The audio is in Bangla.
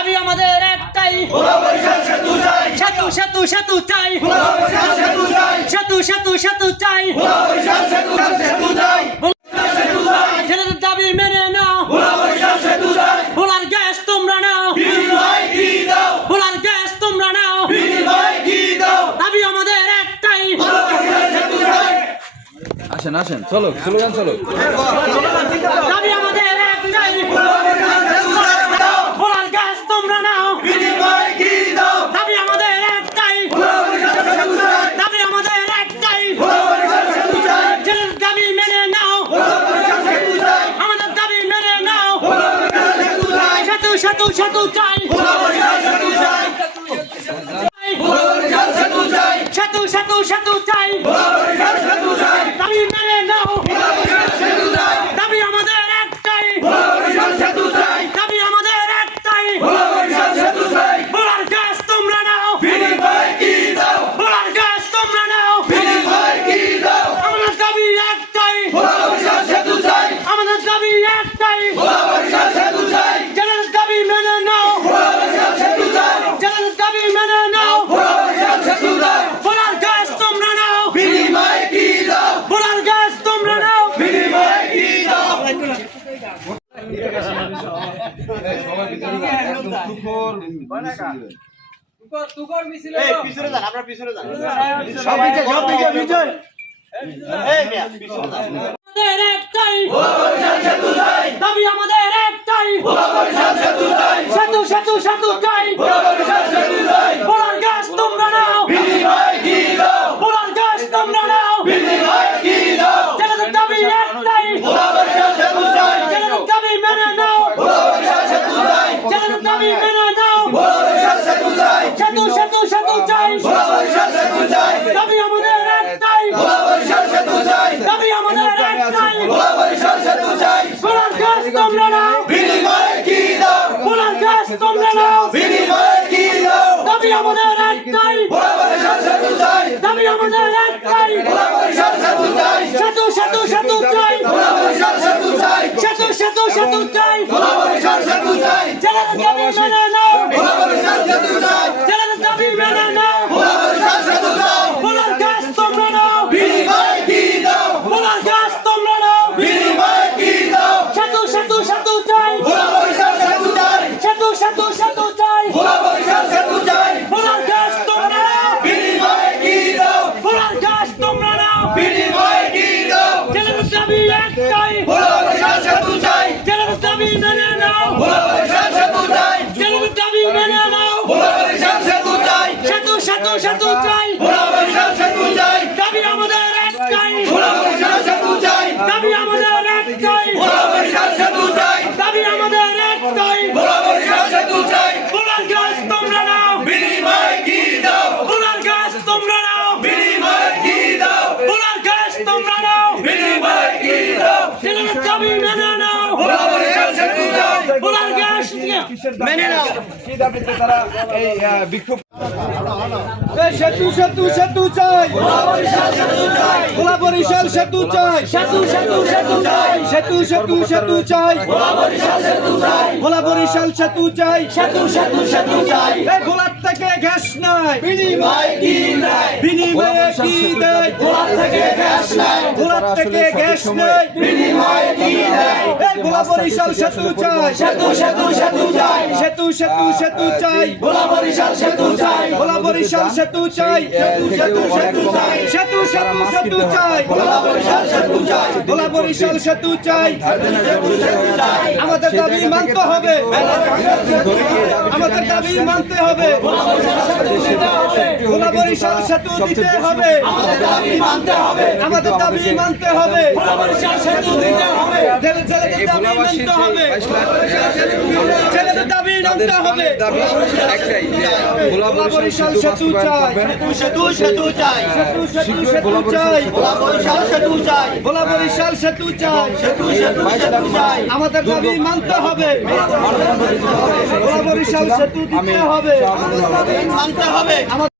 দাবি আমাদের একটাই, সেতু সেতু সেতু চাই, সেতু সেতু সেতু চাই, ছেলেদের দাবি মেনে নাও, ভোলার গ্যাস তোমরা নাও, ভোলার গ্যাস তোমরা নাও, দাবি আমাদের একটাই। আসেন আসেন, চলো স্লোগান চলো। দাবি আমাদের একটাই, ভোলার গ্যাস তোমরা নাও, দাবি আমাদের একটাই, দাবি আমাদের একটাই, ছেলেদের দাবি মেনে নাও, আমাদের দাবি মেনে নাও, সেতু সেতু সেতু চাই, সেতু সেতু সেতু চাই, দাবি মেনে নাও, দাবি আমাদের একটাই, দাবি আমাদের একটাই, ভোলার গ্যাস তোমরা নাও, ভোলার গ্যাস তোমরা নাও, আমাদের দাবি একটাই, আমাদের দাবি একটাই, জেলের দাবি মেনে নাও, জেলের দাবি মেনে নাও, ভোলার গ্যাস তোমরা নাও, ভোলার গ্যাস তোমরা নাও, আমাদের একটাই, দাবি আমাদের একটাই, সেতু সেতু সেতু চাই, ভোলার গ্যাস তোমরা নাও, ভোলার গ্যাস তোমরা নাও, জেলেদের দাবি একটাই, জেলেদের দাবি মেনে নাও, জেলেদের দাবি মেনে নাও, সেতু সেতু সেতু চাই, দাবি আমাদের একটাই, দাবি আমাদের একটাই, ভোলার গ্যাস তোমরা নাও, ভোলার গ্যাস তোমরা নাও, দাবি আমাদের একটাই, দাবি আমাদের একটাই, সেতু সেতু সেতু চাই, সেতু সেতু সেতু চাই, জেলেদের দাবি মেনে নাও, জেলেদের দাবি মেনে নাও, ভোলার গ্যাস তোমরা নাও, ভোলার গ্যাস তোমরা নাও, সেতু সেতু সেতু চাই, সেতু সেতু সেতু চাই, ভোলার গ্যাস তোমরা নাও, ভোলার গ্যাস তোমরা নাও, জেলেদের দাবি একটাই, জেলেদের দাবি মেনে নাও, জেলেদের দাবি মেনে নাও, সেতু সেতু সেতু চাই, দাবি আমাদের একটাই, দাবি আমাদের একটাই, দাবি আমাদের একটাই, ভোলার গ্যাস তোমরা নাও, ভোলার গ্যাস তোমরা নাও, ভোলার গ্যাস তোমরা নাও, জেলেদের দাবি মেনে নাও, ভোলার গ্যাস মেনে নাও। কি দাবিতে তারা এই বিক্ষোভ? সেতু সেতু সেতু চাই, ভোলা বরিশাল সেতু চাই, সেতু সেতু সেতু চাই, সেতু সেতু সেতু চাই, ভোলা বরিশাল সেতু চাই, সেতু সেতু সেতু চাই, এই ভোলার থেকে গ্যাস নাই, বিনিময় কি নাই, বিনিময়ে কি দেয়, ভোলার থেকে গ্যাস নাই, ভোলার থেকে গ্যাস নেই, বিনিময় কি নাই, এই ভোলা বরিশাল সেতু চাই, সেতু সেতু সেতু চাই, সেতু সেতু সেতু চাই, ভোলা বরিশাল সেতু চাই, ভোলা বরিশাল সেতু চাই, সেতু সেতু চাই, সেতু সেতু সেতু চাই, ভোলা বরিশাল সেতু চাই, ভোলা বরিশাল সেতু চাই, আমাদের দাবি মানতে হবে, আমাদের দাবি মানতে হবে, ভোলা বরিশাল সেতু দিতে হবে, দাবি মানতে হবে, আমাদের দাবি মানতে হবে, ভোলা বরিশাল সেতু দিতে হবে, ছেলেদের দাবি মানতে হবে, ছেলেদের দাবি মানতে হবে, দাবি একটাই যে ভোলা ভোলা বরিশাল সেতু চাই, সেতু সেতু চাই, সেতু সেতু সেতু চাই, ভোলা বরিশাল সেতু চাই, ভোলা বরিশাল সেতু চাই, সেতু সেতু সেতু চাই, আমাদের দাবি মানতে হবে, ভোলা বরিশাল সেতু দিতে হবে, মানতে হবে।